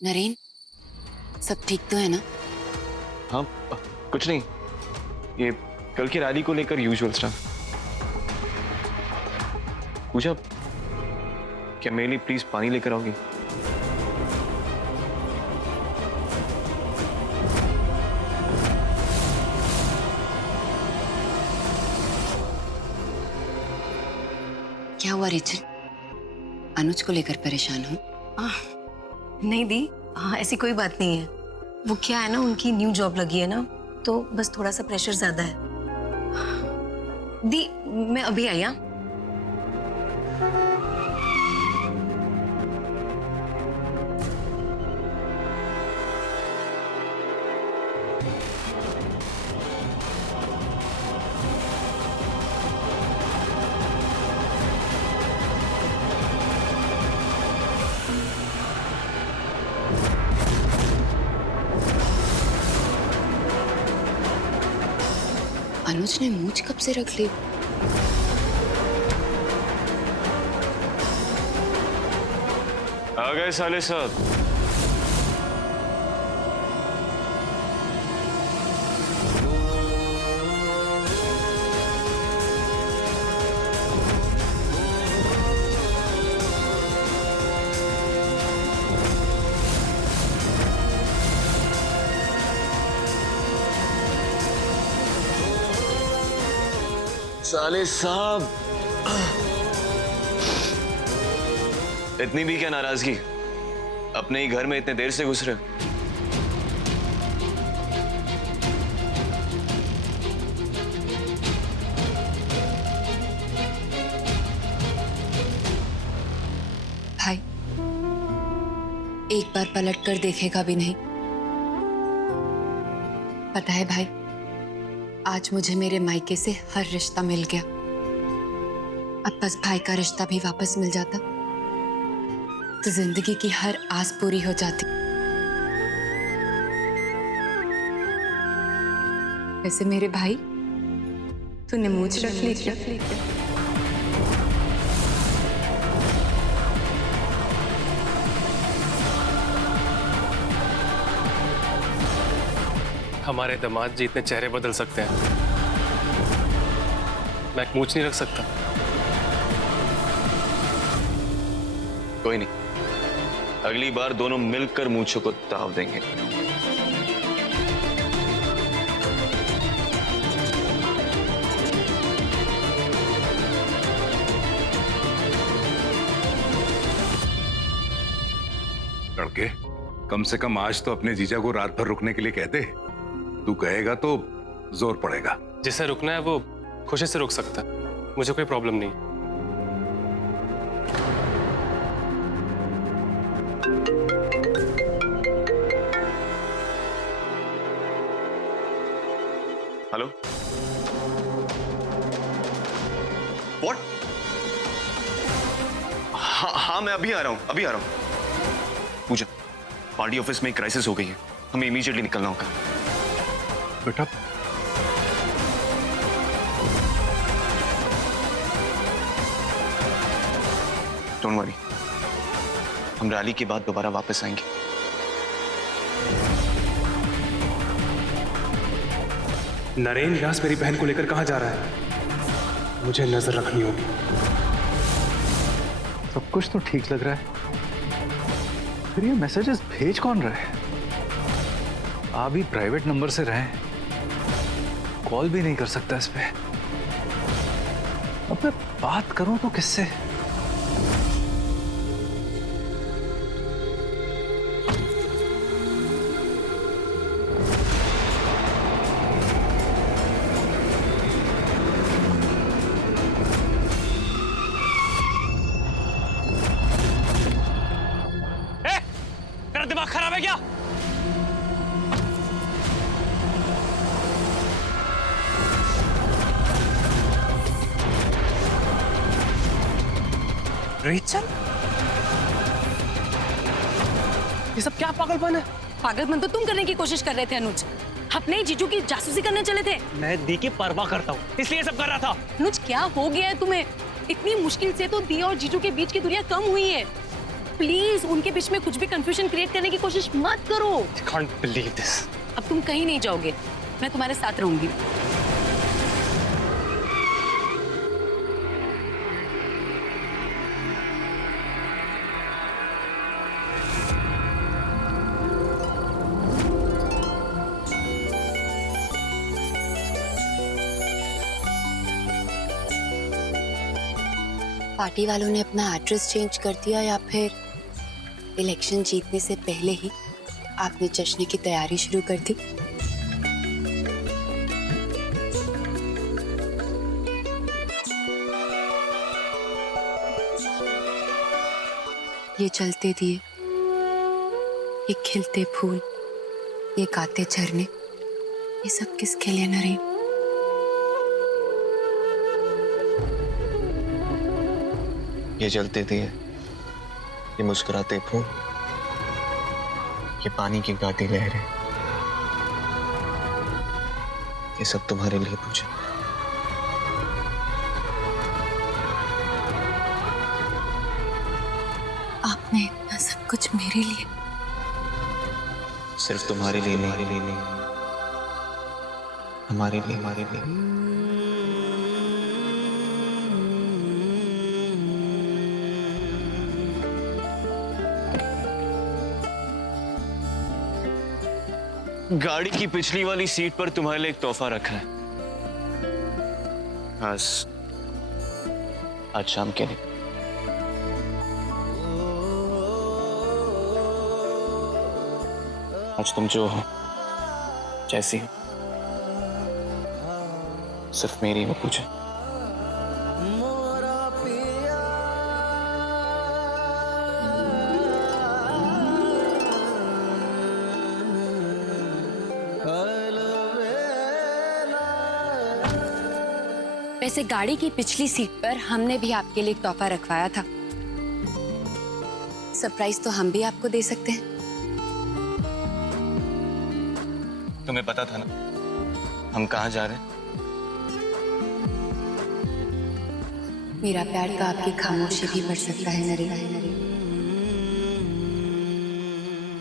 नरेन, सब ठीक तो है ना? हाँ, कुछ नहीं। ये कल की रैली को लेकर यूजुअल स्टफ। पूजा, क्या मेरे लिए प्लीज पानी लेकर आओगी? क्या हुआ रिचल? अनुज को लेकर परेशान हो? नहीं दी, हाँ ऐसी कोई बात नहीं है। वो क्या है ना, उनकी न्यू जॉब लगी है ना, तो बस थोड़ा सा प्रेशर ज्यादा है। दी मैं अभी आई। हाँ अनुज ने मूंछ कब से रख ली? आ गए साले साहब। साले साहब, इतनी भी क्या नाराजगी? अपने ही घर में इतने देर से घुस रहे हो। भाई, एक बार पलट कर देखेगा भी नहीं। पता है भाई, आज मुझे मेरे मायके से हर रिश्ता मिल गया। अब बस भाई का रिश्ता भी वापस मिल जाता तो जिंदगी की हर आस पूरी हो जाती। वैसे मेरे भाई, तूने मूंछ रख ली क्या? हमारे दामाद जी इतने चेहरे बदल सकते हैं, मैं एक मूंछ नहीं रख सकता। कोई नहीं, अगली बार दोनों मिलकर मूंछों को ताव देंगे। लड़के, कम से कम आज तो अपने जीजा को रात भर रुकने के लिए कह दे। तू कहेगा तो जोर पड़ेगा। जिसे रुकना है वो खुशी से रुक सकता है, मुझे कोई प्रॉब्लम नहीं। Hello, what? हाँ मैं अभी आ रहा हूँ, अभी आ रहा हूँ। पूजा, पार्टी ऑफिस में एक क्राइसिस हो गई है, हमें इमीडिएटली निकलना होगा। बेटा, डोंट वरी, हम रैली के बाद दोबारा वापस आएंगे। नरेन व्यास मेरी बहन को लेकर कहाँ जा रहा है? मुझे नजर रखनी होगी। सब कुछ तो ठीक लग रहा है, फिर ये मैसेजेस भेज कौन रहा है? आप ही प्राइवेट नंबर से रहे, कॉल भी नहीं कर सकता इस पे। अब मैं बात करूं तो किससे? तेरा दिमाग खराब है क्या? रेचल, ये सब क्या पागलपन है? पागलपन तो तुम करने की कोशिश कर रहे थे अनुज। अपने जीजू की जासूसी करने चले थे। मैं दी की परवाह करता हूँ, इसलिए सब कर रहा था। अनुज क्या हो गया है तुम्हें? इतनी मुश्किल से तो दी और जीजू के बीच की दूरियां कम हुई है। प्लीज उनके बीच में कुछ भी कंफ्यूजन क्रिएट करने की कोशिश मत करो। I can't believe this. अब तुम कहीं नहीं जाओगे, मैं तुम्हारे साथ रहूंगी। पार्टी वालों ने अपना एड्रेस चेंज कर दिया या फिर इलेक्शन जीतने से पहले ही आपने जश्न की तैयारी शुरू कर दी? ये जलते दिए, ये खिलते फूल, ये गाते झरने, ये सब किसके लिए नरेन? ये जलते दिए, ये मुस्कुराते फूल, ये पानी की गाती लहरें, ये सब तुम्हारे लिए पूजा। आपने इतना सब कुछ मेरे लिए? सिर्फ तुम्हारे लिए नहीं, हमारे लिए, हमारे लिए। गाड़ी की पिछली वाली सीट पर तुम्हारे लिए एक तोहफा रखा है। बस आज शाम के लिए। आज तुम जो हो, जैसी हो, सिर्फ मेरी हो पूजा। वैसे गाड़ी की पिछली सीट पर हमने भी आपके लिए एक तोहफा रखवाया था। सरप्राइज तो हम भी आपको दे सकते हैं। तुम्हें पता था ना हम कहाँ जा रहे हैं? मेरा प्यार तो आपकी खामोशी भी बढ़ सकता है नरेन।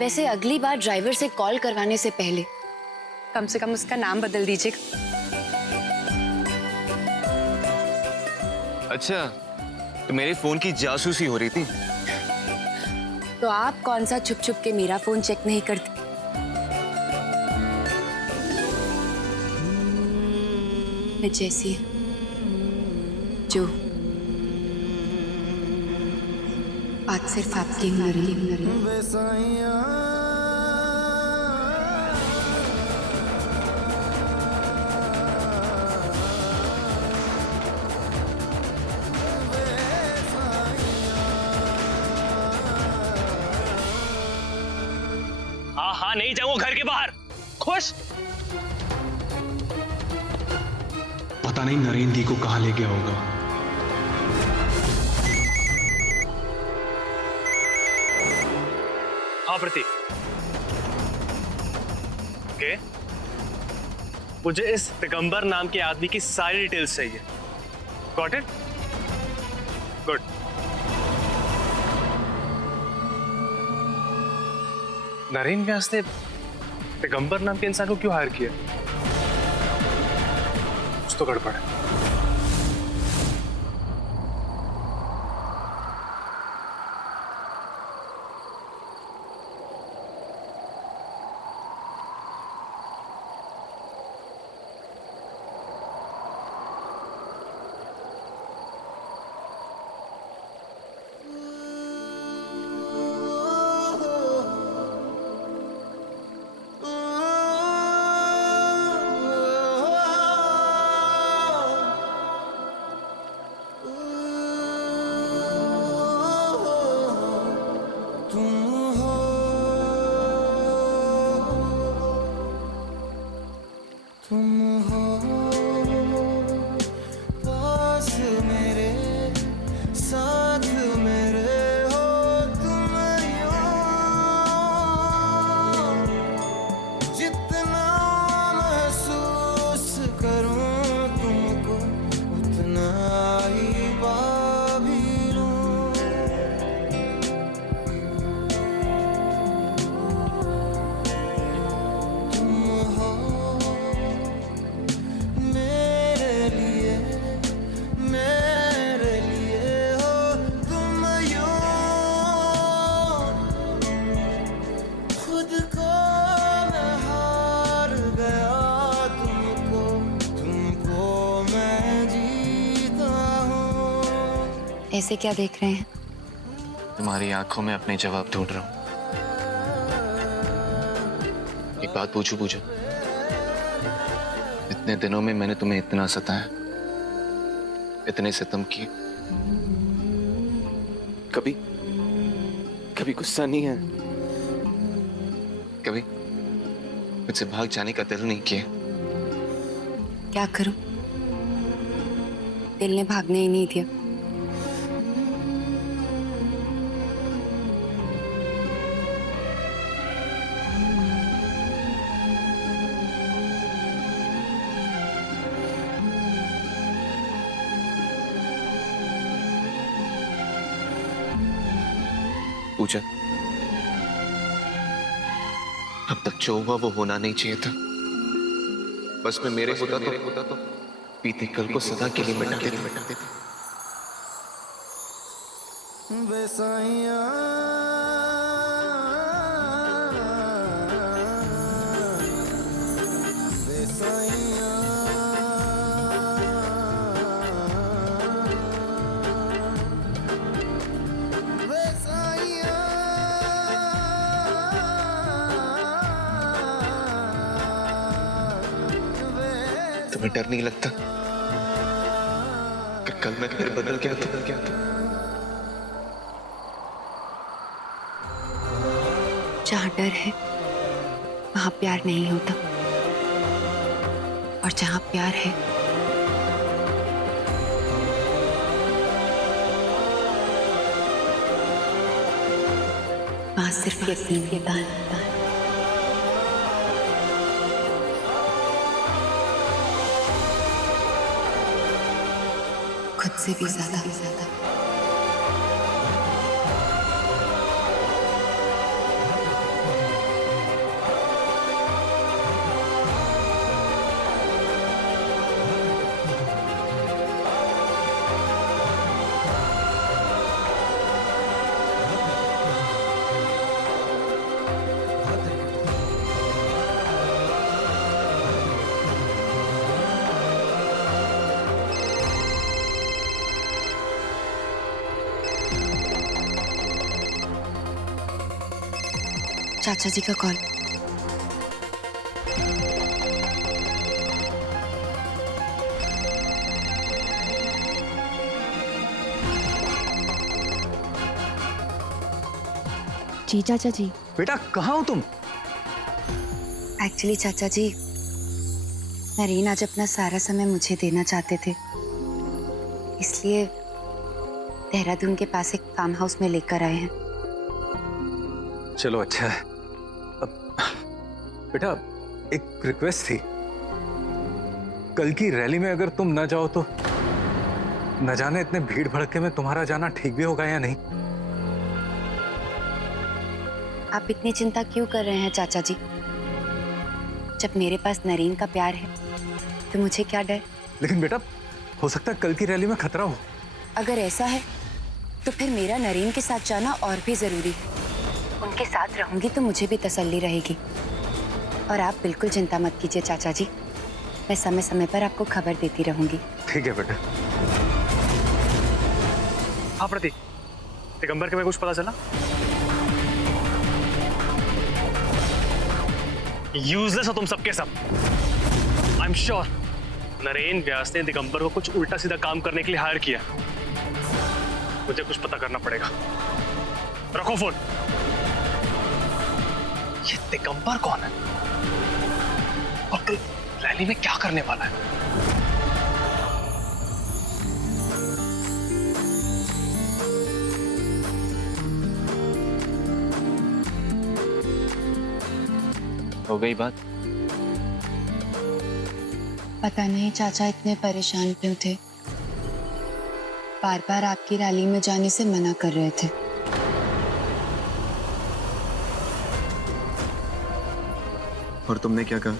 वैसे अगली बार ड्राइवर से कॉल करवाने से पहले कम से कम उसका नाम बदल दीजिएगा। अच्छा, तो मेरे फोन की जासूसी हो रही थी? तो आप कौन सा छुप छुप के मेरा फोन चेक नहीं करते? मैं जैसी जो आज सिर्फ आपकी नरेन। हाँ, नहीं जाऊंगा घर के बाहर। खुश? पता नहीं नरेन दी को कहां ले गया होगा। हाँ प्रतीक, ओके, मुझे इस दिगंबर नाम के आदमी की सारी डिटेल्स चाहिए। Got it? गुड। नरेन व्यास ने दिगंबर नाम के इंसान को क्यों हायर किया? कुछ तो गड़बड़ है। ऐसे क्या देख रहे हैं? तुम्हारी आंखों में अपने जवाब ढूंढ रहा हूं। एक बात पूछूं पूजा, इतने दिनों में मैंने तुम्हें इतना सताया, इतने सितम किए, कभी कभी गुस्सा नहीं है, कभी मुझसे भाग जाने का दिल नहीं किया? क्या करूं? दिल ने भागने ही नहीं दिया। पूजा, अब तक जो हुआ वो होना नहीं चाहिए था। बस में मेरे होता तो बीते कल को सदा के लिए मिटा देते। तुम्हें डर नहीं लगता कि कल मैं फिर बदल गया तो जहाँ डर है वहां प्यार नहीं होता, और जहाँ प्यार है वहां सिर्फ यकीन होता है। खुद से भी ज्यादा। चाचा जी का कॉल। जी चाचा जी। बेटा कहाँ हो तुम? एक्चुअली चाचा जी, नरीन आज अपना सारा समय मुझे देना चाहते थे, इसलिए देहरादून के पास एक फार्म हाउस में लेकर आए हैं। चलो अच्छा है। बेटा एक रिक्वेस्ट थी, कल की रैली में अगर तुम न जाओ तो न जाने इतने भीड़ भड़के में तुम्हारा जाना ठीक भी होगा या नहीं। आप इतनी चिंता क्यों कर रहे हैं चाचा जी? जब मेरे पास नरीन का प्यार है तो मुझे क्या डर। लेकिन बेटा हो सकता है कल की रैली में खतरा हो। अगर ऐसा है तो फिर मेरा नरीन के साथ जाना और भी जरूरी है। उनके साथ रहूंगी तो मुझे भी तसल्ली रहेगी। और आप बिल्कुल चिंता मत कीजिए चाचा जी, मैं समय समय पर आपको खबर देती रहूंगी। ठीक है बेटा। हाँ प्रतीक, दिगंबर के में कुछ पता चला? यूजलेस हो तुम सबके सब। आई एम श्योर नरेन व्यास ने दिगंबर को कुछ उल्टा सीधा काम करने के लिए हायर किया। मुझे कुछ पता करना पड़ेगा। रखो फोन। ये दिगंबर कौन है और कल रैली में क्या करने वाला है? हो गई बात? पता नहीं चाचा इतने परेशान क्यों थे, बार बार आपकी रैली में जाने से मना कर रहे थे। और तुमने क्या कहा?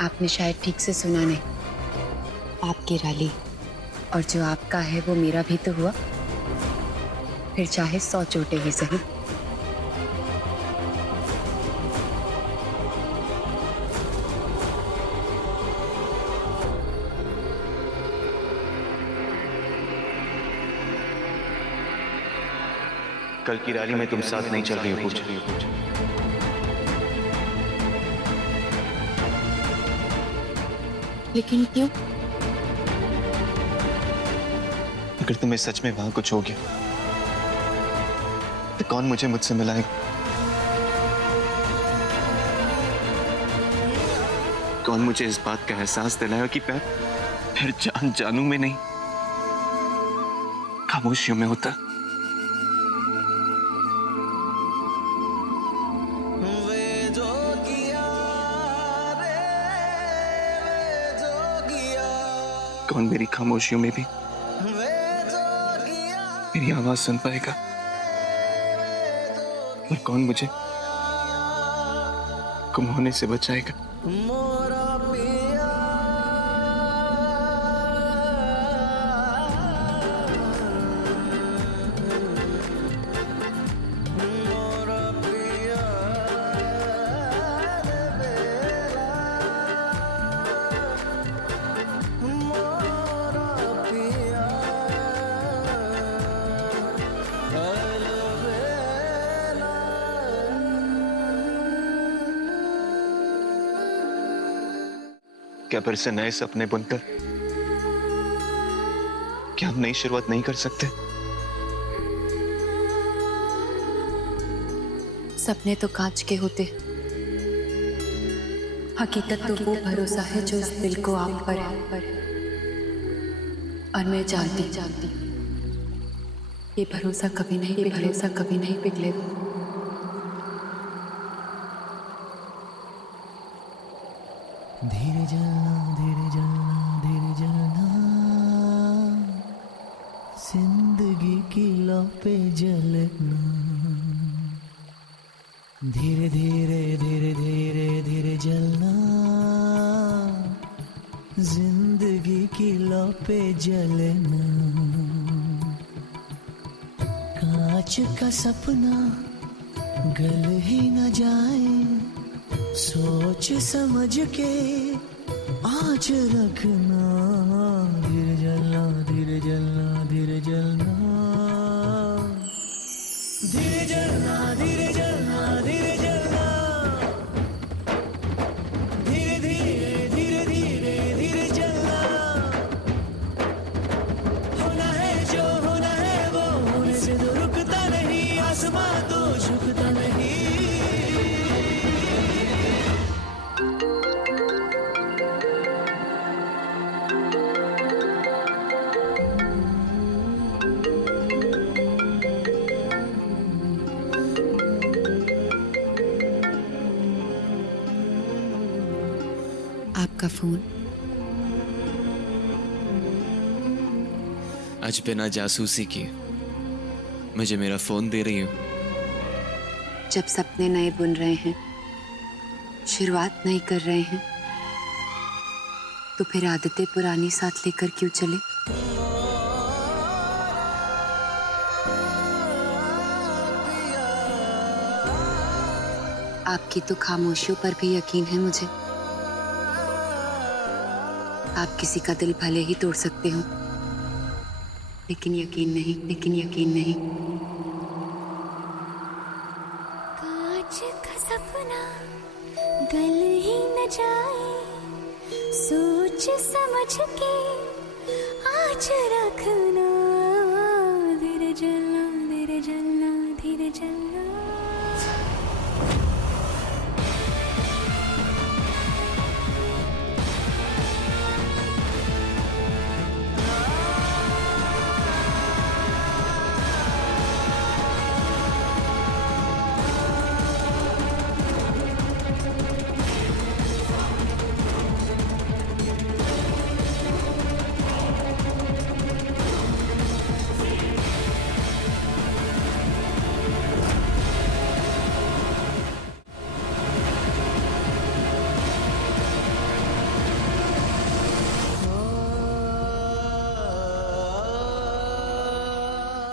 आपने शायद ठीक से सुना नहीं। आपकी रैली और जो आपका है वो मेरा भी तो हुआ, फिर चाहे 100 चोटें ही सही। कल की रैली में तुम साथ नहीं चल रही हो पूजा। लेकिन क्यों? अगर तुम्हें सच में वहां कुछ हो गया तो कौन मुझे मुझसे मिलाएगा? कौन मुझे इस बात का एहसास दिलाएगा कि मैं फिर जान जानू में नहीं, खामोशियों में होता। कौन मेरी खामोशियों में भी मेरी आवाज सुन पाएगा? और कौन मुझे गुम होने से बचाएगा? क्या फिर से नए सपने बुनकर क्या हम नई शुरुआत नहीं कर सकते? सपने तो कांच के होते, हकीकत तो वो भरोसा है जो इस दिल को आप पर है। और मैं जानती ये भरोसा कभी नहीं पिघलेगा। धीरे जलना धीरे जलना धीरे जलना, जिंदगी की लौ पे जलना। धीरे धीरे धीरे धीरे धीरे जलना, जिंदगी की लौ पे जलना। कांच का सपना गल ही न जाए, सोच समझ के आज रखना। धीरे जलना धीरे जलना धीरे जलना, धीरे जलना धीरे जलना धीरे जलना। धीरे धीरे धीरे धीरे धीरे जलना। होना है जो होना है वो होने से तो रुकता नहीं, आसमां तो झुकता नहीं। आपका फोन। आज बिना जासूसी किए मुझे मेरा फोन दे रही हो? जब सपने नए बुन रहे हैं, शुरुआत नहीं कर रहे हैं, तो फिर आदतें पुरानी साथ लेकर क्यों चले? आपकी तो खामोशियों पर भी यकीन है मुझे। आप किसी का दिल भले ही तोड़ सकते हो, लेकिन यकीन नहीं। कांच का सपना गल ही न जाए, सोच समझ के आज रखना। धीरे जलना धीरे जलना धीरे जलना।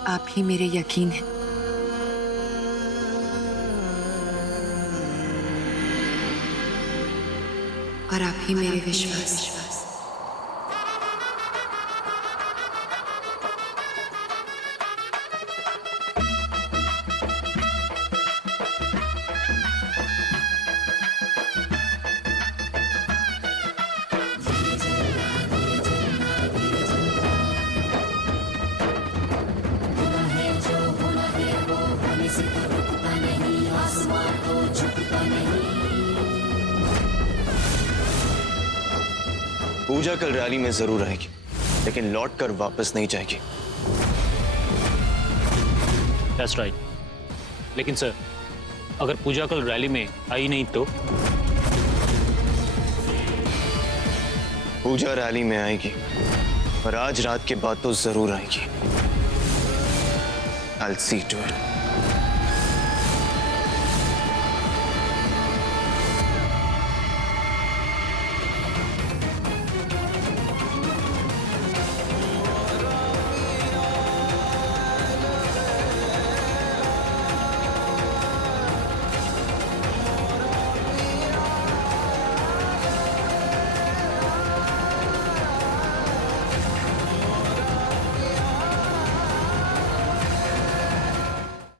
आप ही मेरे यकीन है। और आप ही मेरे विश्वास। पूजा कल रैली में जरूर आएगी, लेकिन लौट कर वापस नहीं जाएगी। That's right. लेकिन सर, अगर पूजा कल रैली में आई नहीं तो? पूजा रैली में आएगी और आज रात के बाद तो जरूर आएगी। I'll see to it.